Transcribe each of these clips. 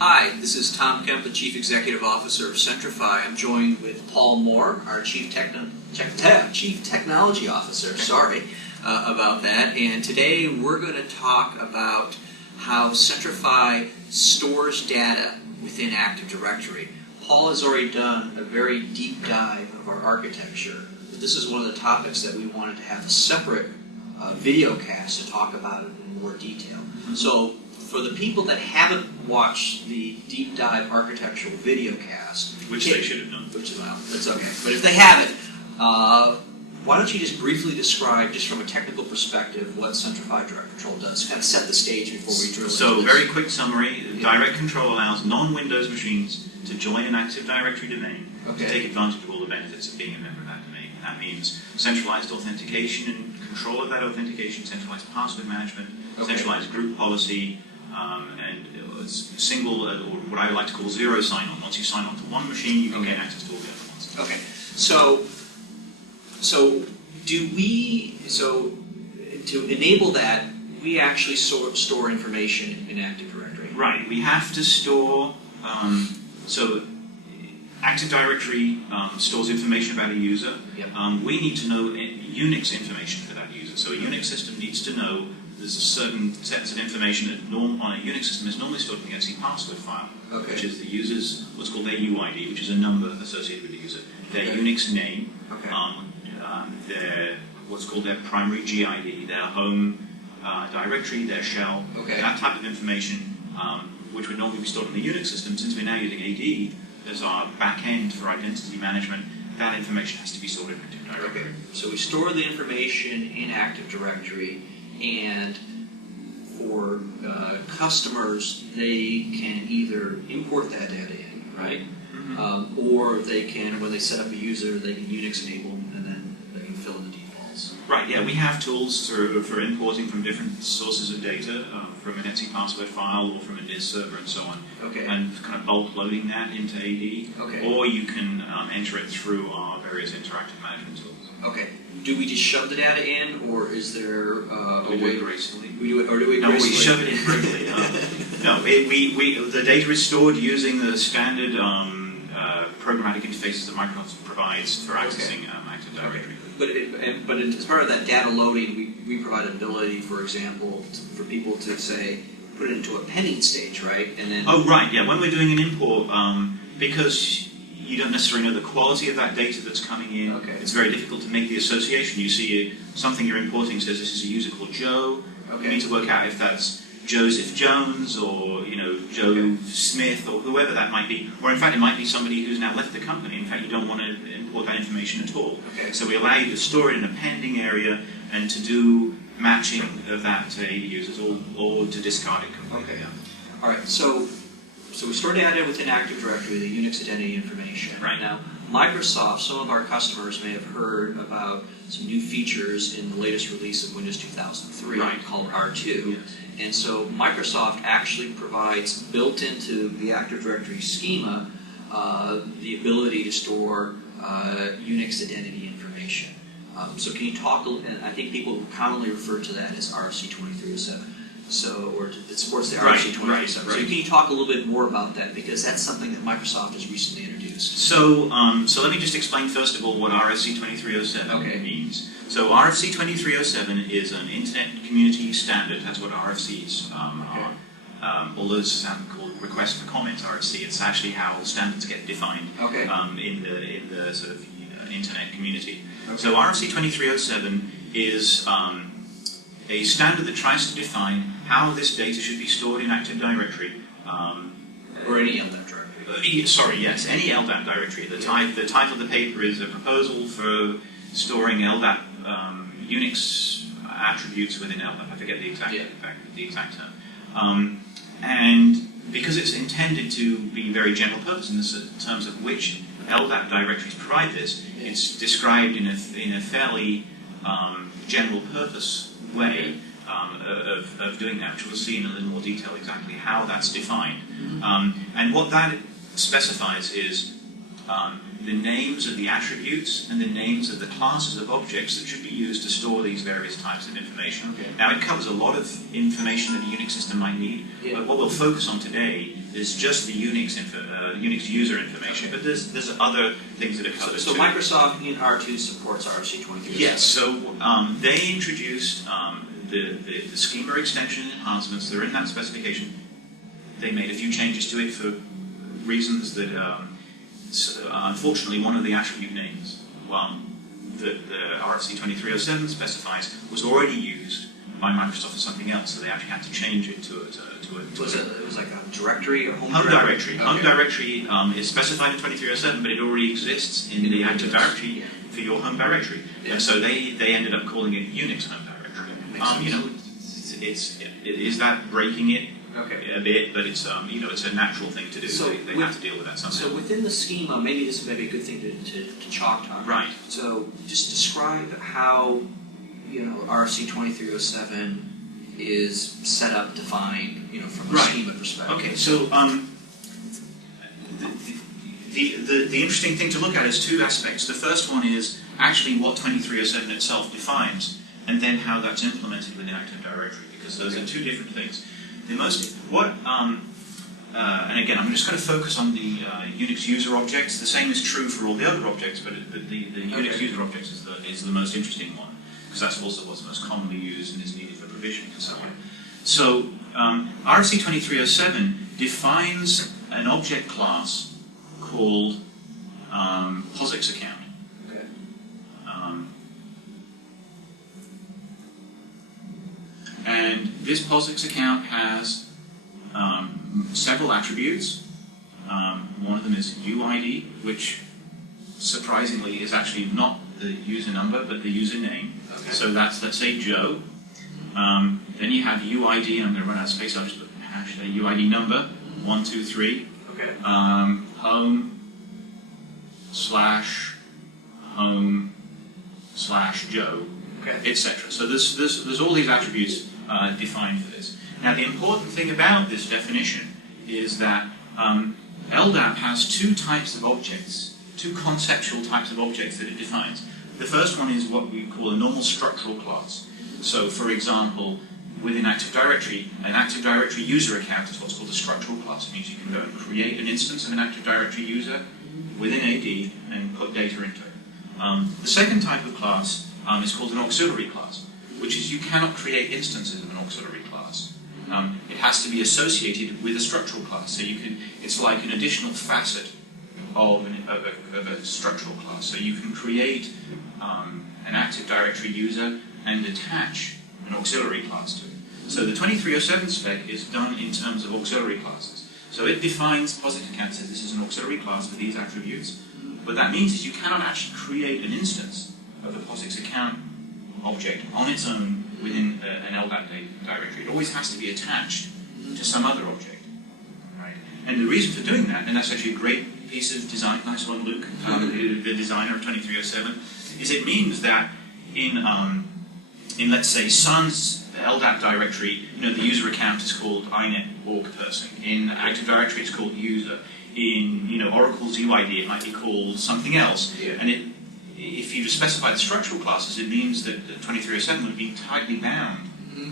Hi, this is Tom Kemp, the Chief Executive Officer of Centrify. I'm joined with Paul Moore, our Chief Technology Officer, about that. And today we're going to talk about how Centrify stores data within Active Directory. Paul has already done a very deep dive of our architecture. This is one of the topics that we wanted to have a separate video cast to talk about it in more detail. So for the people that haven't watched the deep dive architectural video cast, which they should have done, that's okay. But if they haven't, why don't you just briefly describe, just from a technical perspective, what Centrify DirectControl does? Kind of set the stage before we drill into this. So, very quick summary: DirectControl allows non-Windows machines to join an Active Directory domain to take advantage of all the benefits of being a member of that domain. And that means centralized authentication and control of that authentication, centralized password management, centralized group policy. And single, or what I like to call zero sign-on. Once you sign on to one machine, you can get access to all the other ones. Okay. So to enable that, we actually store information in Active Directory. Right. We have to store. So Active Directory stores information about a user. Yep. We need to know UNIX information for that user. So a UNIX system needs to know there's a certain sets of information that on a Unix system is normally stored in the etc password file, which is the user's, what's called their UID, which is a number associated with the user, their Unix name, their what's called their primary GID, their home directory, their shell, that type of information, which would normally be stored in the Unix system. Since we're now using AD as our back end for identity management, that information has to be stored in Active Directory. Okay. So we store the information in Active Directory, and for customers, they can either import that data in, right? Or they can, when they set up a user, they can Unix enable, and then they can fill in the defaults. Right, yeah, we have tools for importing from different sources of data, from an etc password file or from a DIS server and so on, and kind of bulk loading that into AD, or you can enter it through our various interactive management tools. Okay. Do we just shove the data in, or is there a way? We do it gracefully. We do it, or do we? No, we shove it in quickly. The data is stored using the standard programmatic interfaces that Microsoft provides for accessing Active Directory. But as part of that data loading, we provide an ability, for example, for people to say, put it into a pending stage, right? And then. Oh, right. Yeah. When we're doing an import, because you don't necessarily know the quality of that data that's coming in. It's very difficult to make the association. You see something you're importing says this is a user called Joe. You need to work out if that's Joseph Jones or Joe Smith or whoever that might be. Or in fact, it might be somebody who's now left the company. In fact, you don't want to import that information at all. So we allow you to store it in a pending area and to do matching of that to AD users or to discard it completely. All right. So we store data within Active Directory, the Unix identity information. Right. Now, Microsoft, some of our customers may have heard about some new features in the latest release of Windows 2003 called R2. And so Microsoft actually provides, built into the Active Directory schema, the ability to store Unix identity information. So can you talk, and I think people commonly refer to that as RFC 2307. Or it supports the RFC 2307. So can you talk a little bit more about that, because that's something that Microsoft has recently introduced. So let me just explain first of all what RFC 2307 means. So RFC 2307 is an Internet Community Standard. That's what RFCs are. Although it's called Request for Comment RFC, it's actually how standards get defined in the sort of Internet community. So RFC 2307 is a standard that tries to define how this data should be stored in Active Directory. Or any LDAP directory. Any LDAP directory. The title of the paper is a proposal for storing LDAP Unix attributes within LDAP. I forget the exact term. And because it's intended to be very general purpose in terms of which LDAP directories provide this, it's described in a fairly general purpose way of doing that, which we'll see in a little more detail exactly how that's defined. And what that specifies is the names of the attributes and the names of the classes of objects that should be used to store these various types of information. Okay. Now, it covers a lot of information that a Unix system might need, but what we'll focus on today is just the Unix user information, but there's other things that are covered So too. Microsoft in R2 supports RFC2307? Yes, so they introduced the schema extension enhancements that are in that specification. They made a few changes to it for reasons that, unfortunately, one of the attribute names that the RFC2307 specifies was already used by Microsoft for something else, so they actually had to change it to it was like a directory or home directory. Okay. Home directory is specified in 2307, but it already exists in the Active Directory for your home directory. Yeah. And so they ended up calling it Unix home directory. It is that breaking it a bit, but it's it's a natural thing to do. So they have to deal with that somehow. So within the schema, maybe this may be a good thing to chalk on. Right. So just describe how RFC 2307 is set up, defined, from a schema perspective. Okay, so the interesting thing to look at is two aspects. The first one is actually what 2307 itself defines, and then how that's implemented within Active Directory, because those are two different things. And again, I'm just going to focus on the Unix user objects. The same is true for all the other objects, but the Unix user objects is the most interesting one, because that's also what's most commonly used and is needed for provisioning and so on. So RFC 2307 defines an object class called POSIX account. Okay. And this POSIX account has several attributes. One of them is UID, which surprisingly is actually not the user number, but the user name. Okay. So that's, let's say, Joe. Then you have UID, and I'm going to run out of space, I'll just put hash there, UID number, 123. Okay. Home/Joe, Okay. etc. So there's all these attributes defined for this. Now, the important thing about this definition is that LDAP has two types of objects, two conceptual types of objects that it defines. The first one is what we call a normal structural class. So, for example, within Active Directory, an Active Directory user account is what's called a structural class. It means you can go and create an instance of an Active Directory user within AD and put data into it. The second type of class is called an auxiliary class, which is you cannot create instances of an auxiliary class. It has to be associated with a structural class. So it's like an additional facet of a structural class. So you can create an Active Directory user and attach an auxiliary class to it. So the 2307 spec is done in terms of auxiliary classes. So it defines POSIX account, says this is an auxiliary class with these attributes. What that means is you cannot actually create an instance of a POSIX account object on its own within an LDAP directory. It always has to be attached to some other object. Right? And the reason for doing that, and that's actually a great piece of design, nice one, Luke, the designer of 2307, is it means that in let's say Sun's LDAP directory, the user account is called inet org person. In Active Directory, it's called user. In Oracle's UID, it might be called something else. Yeah. And if you just specify the structural classes, it means that the 2307 would be tightly bound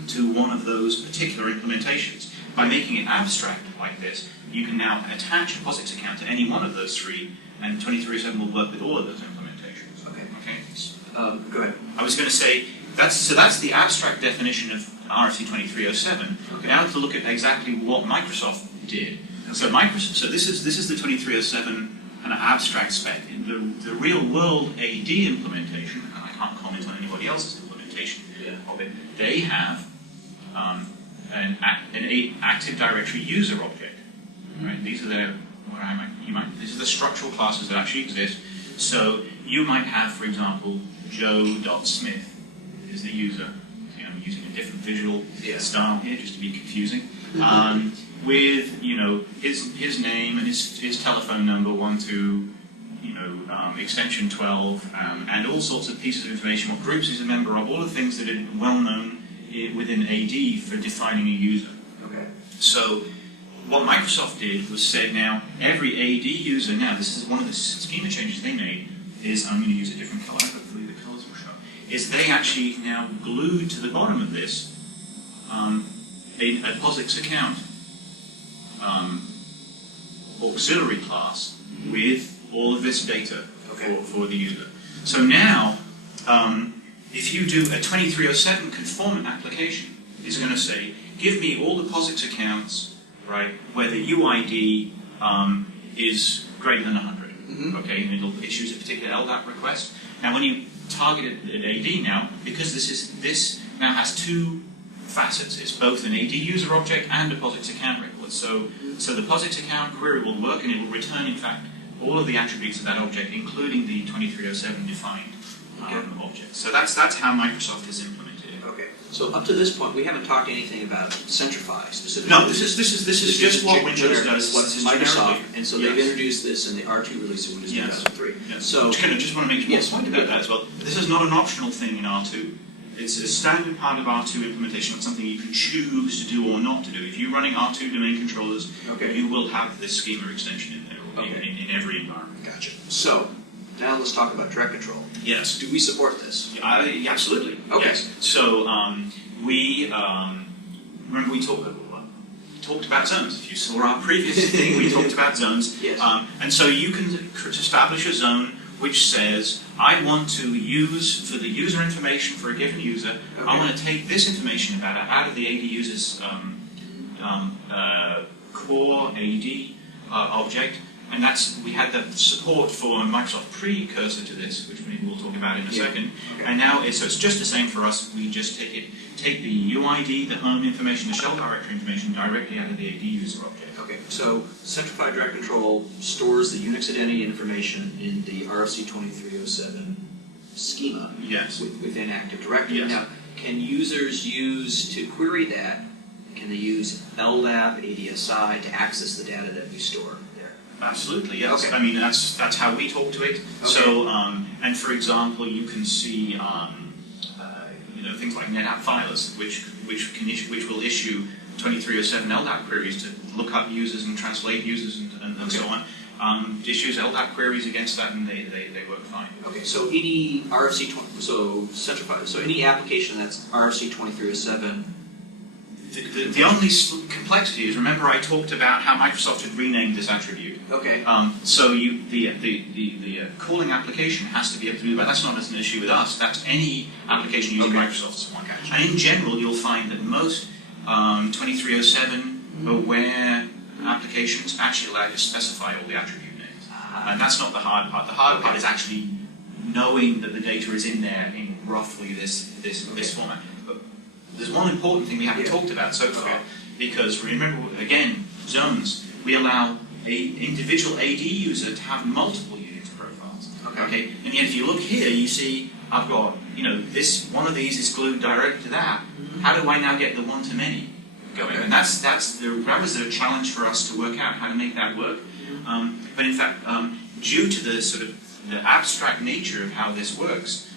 to one of those particular implementations. By making it abstract like this, you can now attach a POSIX account to any one of those three, and 2307 will work with all of those implementations. Okay. Go ahead. I was going to say, that's the abstract definition of RFC 2307. Okay. Now to look at exactly what Microsoft did. Okay. So this is the 2307 kind of abstract spec. In the real world AD implementation, and I can't comment on anybody else's implementation of it, they have an Active Directory user object. Right? These are these are the structural classes that actually exist. So you might have, for example, Joe.Smith is the user. I'm using a different visual style here just to be confusing. With his name and his telephone number, extension 12, and all sorts of pieces of information, what groups he's a member of, all the things that are well known within AD for defining a user. Okay. So what Microsoft did was said now every AD user, now this is one of the schema changes they made, is, I'm going to use a different color, hopefully the colors will show, is they actually now glued to the bottom of this a POSIX account auxiliary class with all of this data for the user. So now, if you do a 2307 conformant application, it's going to say, give me all the POSIX accounts, right, where the UID is greater than 100. Okay, and it'll issue a particular LDAP request. Now, when you target it at AD now, because this now has two facets, it's both an AD user object and a POSIX account record. So the POSIX account query will work, and it will return, in fact, all of the attributes of that object, including the 2307 defined object. So that's how Microsoft has implemented it. Okay. So up to this point, we haven't talked anything about Centrify specifically. No, this is just what Windows does. What Microsoft, and so they've introduced this in the R2 release of Windows 2003. Yes. So I just want to make a point about that as well. This is not an optional thing in R2. It's a standard part of R2 implementation. It's something you can choose to do or not to do. If you're running R2 domain controllers, you will have this schema extension in there, in every environment. Gotcha. So now let's talk about DirectControl. Yes. Do we support this? Absolutely. Okay. Yes. So we remember we talked about zones. If you saw our previous thing, we talked about zones. Yes. And so you can establish a zone which says, I want to use, for the user information for a given user, I want to take this information about it out of the AD user's core AD object, and we had the support for Microsoft precursor to this, which we'll talk about in a second. And now so it's just the same for us. We just take the UID, the home information, the shell directory information directly out of the AD user object. Okay, so Centrify DirectControl stores the Unix identity information in the RFC 2307 schema within Active Directory. Yes. Now, can users use to query that? Can they use LDAP, ADSI to access the data that we store there? Absolutely, yes. Okay. I mean, that's how we talk to it. Okay. So, and for example, you can see things like NetApp filers, which will issue 2307 LDAP queries to look up users and translate users and so on. Issues LDAP queries against that, and they work fine. Okay, so any RFC Centrify, so any application that's RFC 2307. The only complexity is, remember I talked about how Microsoft had renamed this attribute. Okay. So the calling application has to be able to do that. That's not an issue with us. That's any application using Microsoft's one. Gotcha. And in general, you'll find that most 2307 aware applications actually allow you to specify all the attribute names. And that's not the hard part. The hard part is actually knowing that the data is in there in roughly this format. But there's one important thing we haven't talked about so far, because remember, again, zones, we allow an individual AD user to have multiple Unix profiles. Okay? And yet if you look here, you see I've got, this one of these is glued directly to that. How do I now get the one-to-many going? And that was the challenge for us to work out how to make that work. But in fact, due to the sort of the abstract nature of how this works,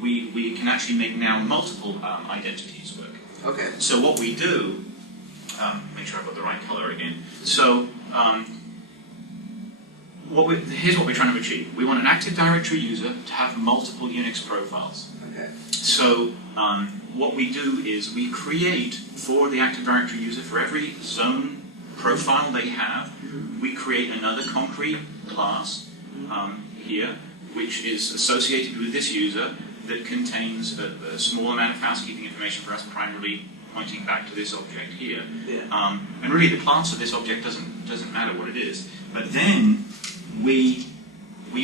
we can actually make now multiple identities work. Okay. So what we do, make sure I've got the right color again. So here's what we're trying to achieve. We want an Active Directory user to have multiple Unix profiles. Okay. So what we do is we create for the Active Directory user, for every zone profile they have, we create another concrete class here, which is associated with this user, that contains a small amount of housekeeping information for us, primarily pointing back to this object here. Yeah. And really, the class of this object doesn't matter what it is. But then we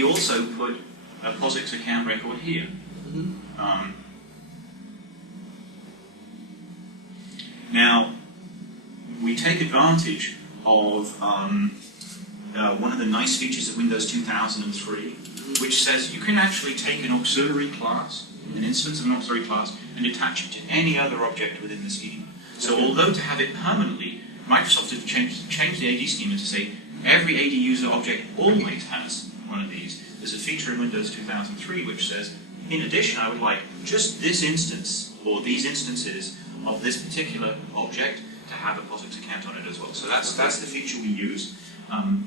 also put a POSIX account record here. Now, we take advantage of one of the nice features of Windows 2003, which says you can actually take an auxiliary class, an instance of an auxiliary class, and attach it to any other object within the schema. So although to have it permanently, Microsoft has changed the AD schema to say every AD user object always has one of these. There's a feature in Windows 2003 which says, in addition, I would like just this instance, or these instances of this particular object to have a POSIX account on it as well. So that's the feature we use,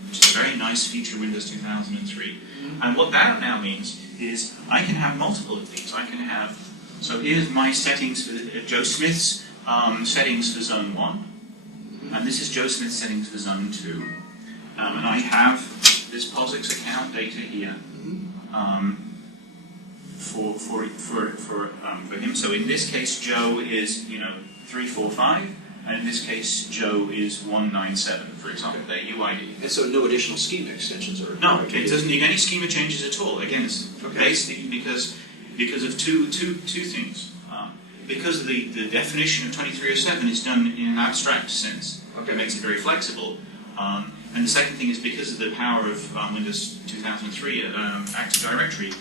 which is a very nice feature, Windows 2003. And what that now means is I can have multiple of these. I can have, so here's my settings for Joe Smith's settings for Zone 1, and this is Joe Smith's settings for Zone 2. And I have this POSIX account data here for him. So in this case, Joe is 345, and in this case, Joe is 197, for example, their UID. And so no additional schema extensions are no, it doesn't need any schema changes at all. Again, it's basically because of two things. Because the definition of 2307 is done in an abstract sense. It makes it very flexible. And the second thing is because of the power of Windows 2003 Active Directory,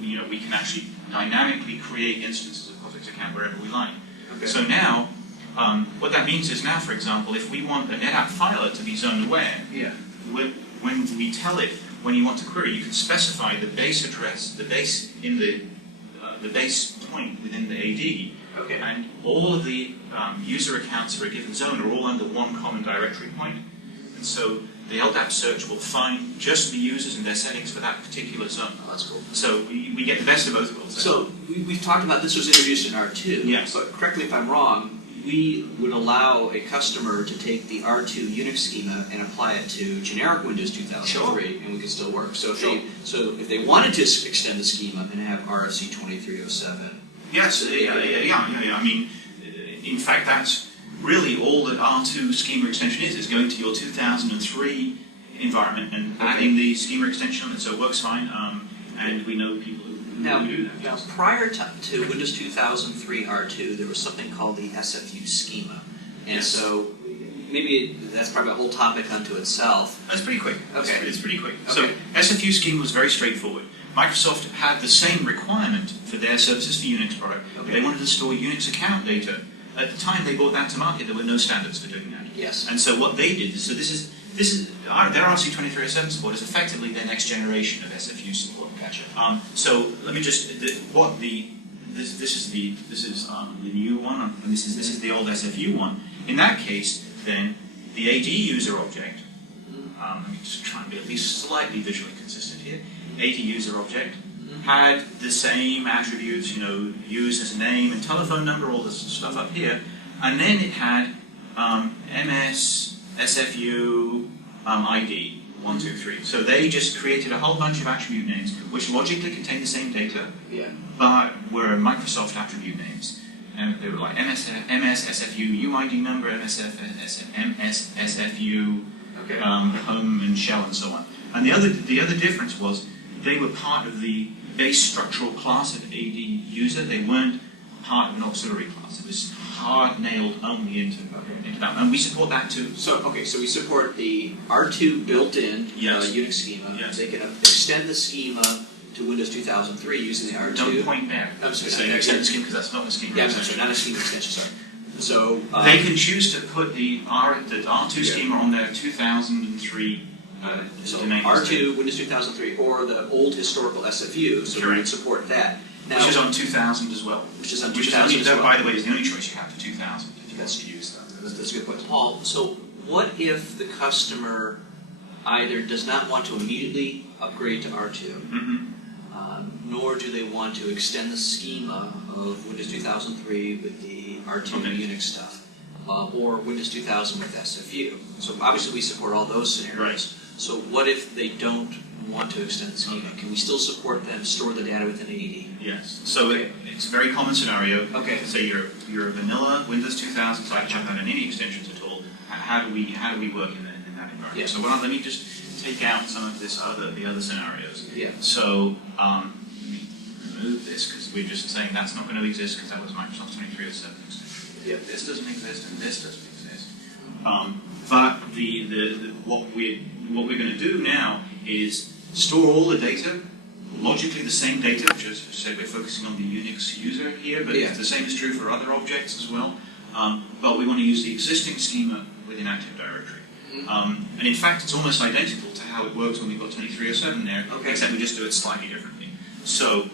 we can actually dynamically create instances of POSIX account wherever we like. So now, what that means is now, for example, if we want a NetApp filer to be zone aware, when we tell it, when you want to query, you can specify the base address, the base in the base point within the AD, and all of the user accounts for a given zone are all under one common directory point. And so the LDAP search will find just the users and their settings for that particular zone. Oh, that's cool. So we get the best of both worlds. So we've talked about this was introduced in R2. Yes. But correct me if I'm wrong, we would allow a customer to take the R2 Unix schema and apply it to generic Windows 2003, and we could still work. So if they wanted to extend the schema and have RFC 2307. Yes, yeah. I mean, in fact, that's really all that R2 schema extension is going to your 2003 environment and adding the schema extension on it, so it works fine, and we know people who do that. Now, prior to Windows 2003 R2, there was something called the SFU schema, and so maybe that's probably a whole topic unto itself. That's pretty quick. It's pretty quick. Okay. So SFU schema was very straightforward. Microsoft had the same requirement for their services for Unix product. They wanted to store Unix account data. At the time they brought that to market, there were no standards for doing that. Yes. And so what they did, so this is their RFC 2307 support is effectively their next generation of SFU support. Gotcha. So let me just this is the new one, and this is the old SFU one. In that case, then the AD user object. Let me just try and be at least slightly visually consistent here. AD user object had the same attributes, user's name and telephone number, all this stuff up here, and then it had MS, SFU, ID, 1, 2, 3. So they just created a whole bunch of attribute names which logically contain the same data, but were Microsoft attribute names. And they were like MS, SFU, UID number, MS, SFU, home and shell and so on. And the other difference was they were part of the base structural class of AD user. They weren't part of an auxiliary class. It was hard-nailed only into that. And we support that too. So we support the R2 built-in Unix schema. Yes. They can extend the schema to Windows 2003 using the R2. Don't point there. I'm sorry, saying extend the schema because that's not a schema extension. Not a schema extension, sorry. So they can choose to put the R2 schema on their 2003 domain. R2, Windows 2003, or the old historical SFU, so we would support that. Now, which is on 2000 as well. Which is on 2000 as well. By the way, is the only choice you have for 2000 if you want to use that. That's a good point. Paul, so what if the customer either does not want to immediately upgrade to R2, nor do they want to extend the schema of Windows 2003 with the R2 Unix stuff, or Windows 2000 with SFU? So obviously we support all those scenarios. Right. So what if they don't want to extend the schema? Can we still support them, store the data within AD? Yes. So it's a very common scenario. So you're a vanilla Windows 2000 site, you haven't done any extensions at all. How do we work in that environment? Yeah. So let me just take out some of the other scenarios. Yeah. So let me remove this because we're just saying that's not going to exist because that was Microsoft 2307 extension. Yeah. This doesn't exist and this doesn't exist. But what we're going to do now is store all the data, logically the same data, which is, as I said, we're focusing on the Unix user here, but the same is true for other objects as well. But we want to use the existing schema within Active Directory. And in fact, it's almost identical to how it works when we've got 2307 there, except we just do it slightly differently. So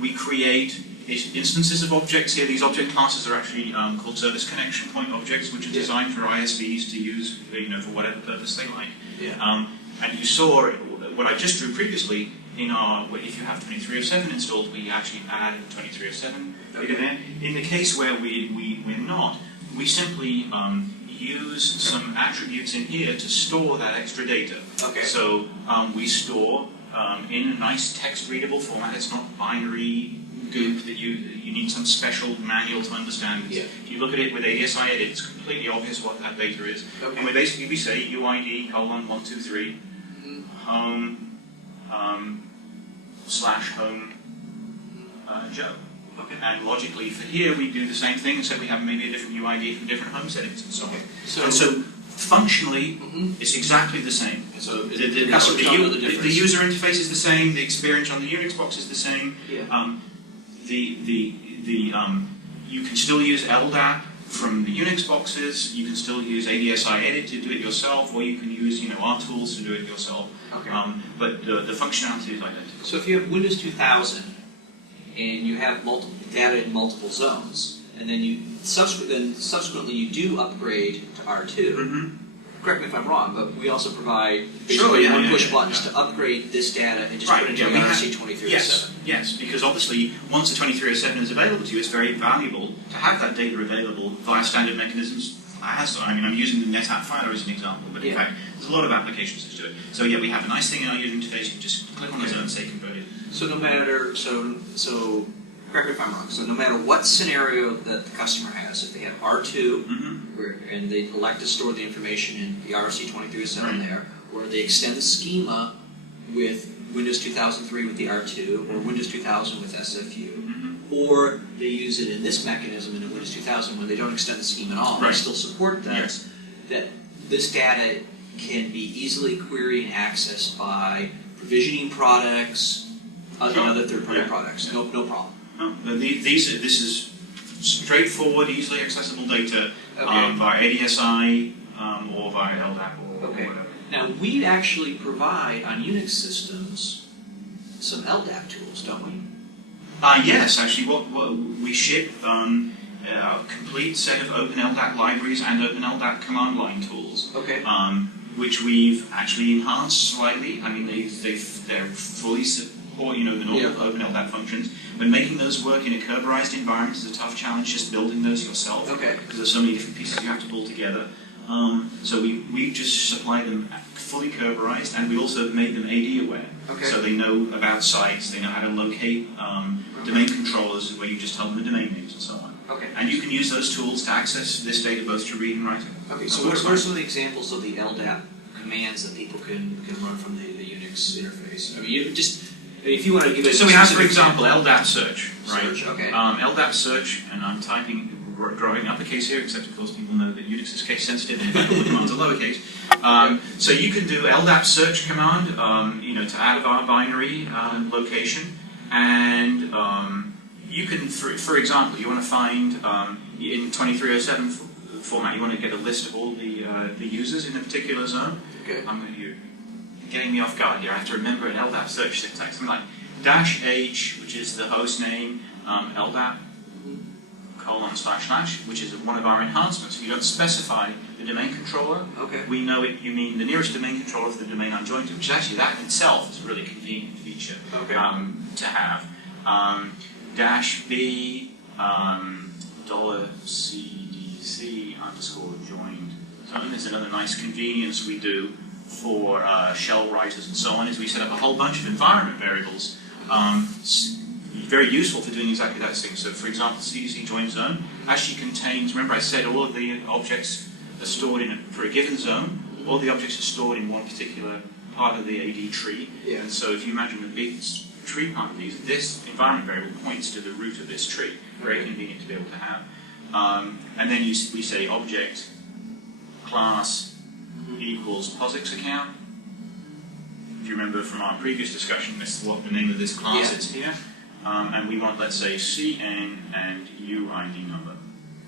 we create instances of objects here. These object classes are actually called service connection point objects, which are designed for ISVs to use, for whatever purpose they like. Yeah. And you saw what I just drew previously in our. If you have 2307 installed, we actually add 2307 data there. In the case where we're not, we simply use some attributes in here to store that extra data. Okay. So we store in a nice text-readable format. It's not binary goop that you need some special manual to understand. Yeah. If you look at it with ADSI edit, it's completely obvious what that data is. Okay. And we say UID : 123 home / home Joe. Okay. And logically for here we do the same thing, except we have maybe a different UID for different home settings and so on. So functionally, it's exactly the same. So The the user interface is the same. The experience on the Unix box is the same. Yeah. You can still use LDAP from the Unix boxes. You can still use ADSI edit to do it yourself, or you can use our tools to do it yourself. Okay. But the functionality is identical. So if you have Windows 2000 and you have multiple data in multiple zones, and then you subsequently you do upgrade to R2. Correct me if I'm wrong, but we also provide basically push buttons to upgrade this data and just put it into IRC 2307. Yes, because obviously once the 2307 is available to you, it's very valuable to have that data available via standard mechanisms. I'm using the NetApp filer as an example, but in fact, there's a lot of applications that do it. So we have a nice thing in our user interface. You can just click on the zone and say converted. So no matter, so correct me if I'm wrong, so no matter what scenario that the customer has, if they have R2, and they elect to store the information in the IRC 2307 there, or they extend the schema with Windows 2003 with the R2, or Windows 2000 with SFU, or they use it in this mechanism in Windows 2000 when they don't extend the schema at all, they still support that, that this data can be easily queried and accessed by provisioning products and other third-party products. No problem. This is straightforward, easily accessible data via ADSI or via LDAP or whatever. Now, we actually provide on Unix systems some LDAP tools, don't we? Yes, actually, what we ship a complete set of Open LDAP libraries and Open LDAP command line tools. Okay. Which we've actually enhanced slightly. I mean, they're fully support the normal Open LDAP functions. But making those work in a Kerberized environment is a tough challenge, just building those yourself. Okay. Because there's so many different pieces you have to pull together. So we just supply them fully Kerberized, and we also made them AD aware. Okay. So they know about sites, they know how to locate domain controllers, where you just tell them the domain names and so on. Okay. And you can use those tools to access this data both to read and write. Okay, so what are some of the examples of the LDAP commands that people can run from the Unix interface? I mean, if you want to give it. So we have, for example, LDAP search, right? Search, okay. LDAP search, and I'm typing, drawing uppercase here, except of course people know that Unix is case sensitive and all the commands are lowercase. So you can do LDAP search command, to add a binary location, and you can, for example, you want to find in 2307 format, you want to get a list of all the users in a particular zone. Okay. You're getting me off guard here. I have to remember an LDAP search syntax. Something like -h, which is the host name, LDAP, // which is one of our enhancements. If you don't specify the domain controller, we know you mean the nearest domain controller for the domain I'm joined to, which is actually, that in itself is a really convenient feature to have. -b, $cdc_joined zone is another nice convenience we do for shell writers and so on, is we set up a whole bunch of environment variables. Very useful for doing exactly that thing. So, for example, CDC join zone actually contains, remember I said all of the objects are stored for a given zone, all the objects are stored in one particular part of the AD tree. Yeah. And so if you imagine the big tree part of these, this environment variable points to the root of this tree. Very convenient to be able to have. And then we say object class equals POSIX account. If you remember from our previous discussion, this is what the name of this class is here. And we want, let's say, CN and UID number.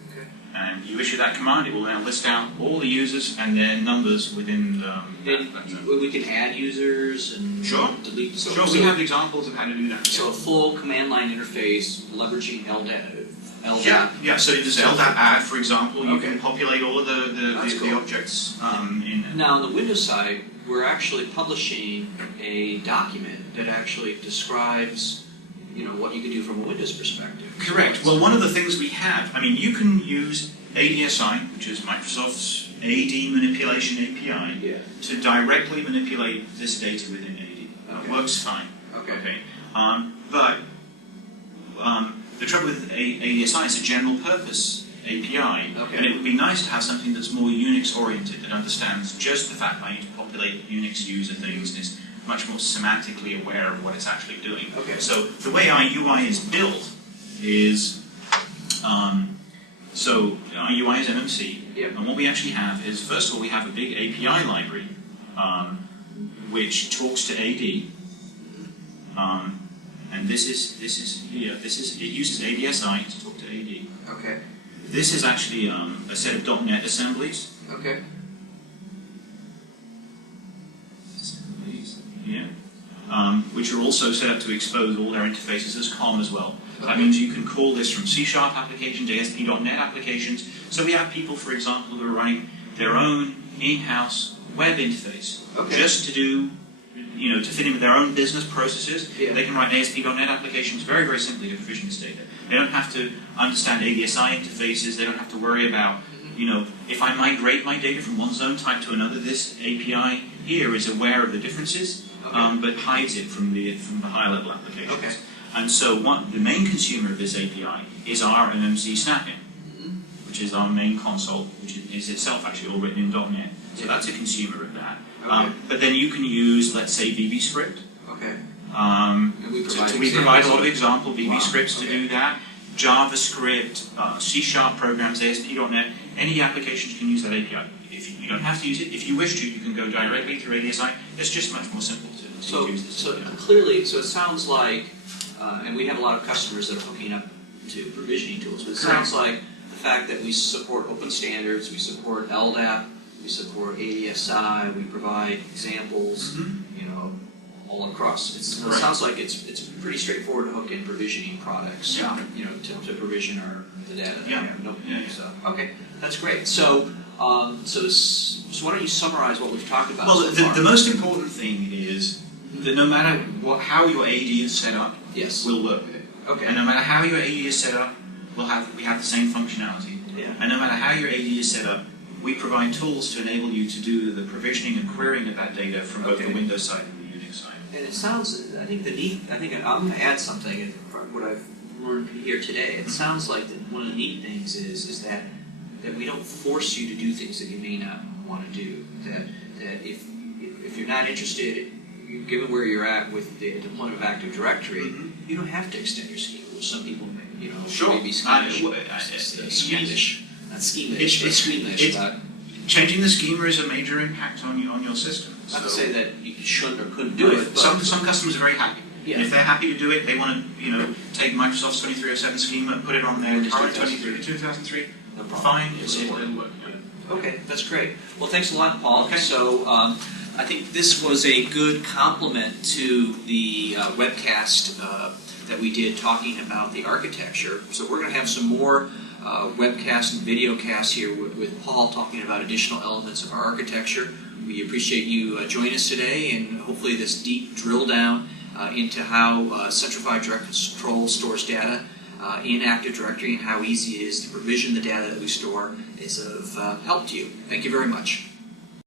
Okay. And you issue that command, it will now list out all the users and their numbers within that zone. We can add users and delete. Sure, we have examples of how to do that. So a full command line interface leveraging LDAP. Yeah. So there's LDAP add, for example. You can populate all of the objects in. Now, on the Windows side, we're actually publishing a document that actually describes, what you can do from a Windows perspective. Correct. Well, one of the things we have, you can use ADSI, which is Microsoft's AD manipulation API, to directly manipulate this data within AD. It works fine. Okay. But the trouble with ADSI is a general purpose API, and it would be nice to have something that's more Unix oriented, that understands just the fact that I need to populate Unix user things and is much more semantically aware of what it's actually doing. So the way our UI is built is, so our UI is MMC, and what we actually have is, first of all, we have a big API library which talks to AD, and it uses ADSI to talk to AD. This is actually a set of .NET assemblies. Which are also set up to expose all their interfaces as COM as well. So that means you can call this from C# applications, ASP.NET applications. So we have people, for example, who are running their own in-house web interface just to do, to fit in with their own business processes. They can write ASP.NET applications very, very simply to provision this data. They don't have to understand ADSI interfaces. They don't have to worry about, if I migrate my data from one zone type to another, this API here is aware of the differences. But hides it from the higher-level applications. And so the main consumer of this API is our MMC snapping, which is our main console, which is itself actually all written in .NET. So that's a consumer of that. But then you can use, let's say, VB Script. We provide a lot of example VB scripts to do that. JavaScript, C# programs, ASP.NET, any applications can use that API. You don't have to use it. If you wish to, you can go directly through ADSI. It's just much more simple to use this. So clearly, it sounds like, and we have a lot of customers that are hooking up to provisioning tools, but it sounds like the fact that we support open standards, we support LDAP, we support ADSI, we provide examples, all across. It sounds like it's pretty straightforward to hook in provisioning products, to provision the data. So, okay, that's great. So why don't you summarize what we've talked about? Well, the most important thing is that no matter how your AD is set up, we'll work with it. And no matter how your AD is set up, we have the same functionality. And no matter how your AD is set up, we provide tools to enable you to do the provisioning and querying of that data from both the Windows side and the Unix side. And it sounds, I think I'm going to add something from what I've learned here today. It sounds like that one of the neat things is that we don't force you to do things that you may not want to do. That if you're not interested, given where you're at with the deployment of Active Directory, you don't have to extend your schema, which some people may, may be squeamish. Not squeamish, but squeamish. Changing the schema is a major impact on your system. Not to say that you shouldn't or couldn't do it. But some customers are very happy. And if they're happy to do it, they want to take Microsoft's 2307 schema, put it on their current 2003. Fine, it'll work. Okay, that's great. Well, thanks a lot, Paul. So I think this was a good complement to the webcast that we did talking about the architecture. So we're going to have some more webcasts and videocasts here with Paul talking about additional elements of our architecture. We appreciate you joining us today, and hopefully this deep drill down into how Centrify DirectControl stores data in Active Directory and how easy it is to provision the data that we store is of help to you. Thank you very much.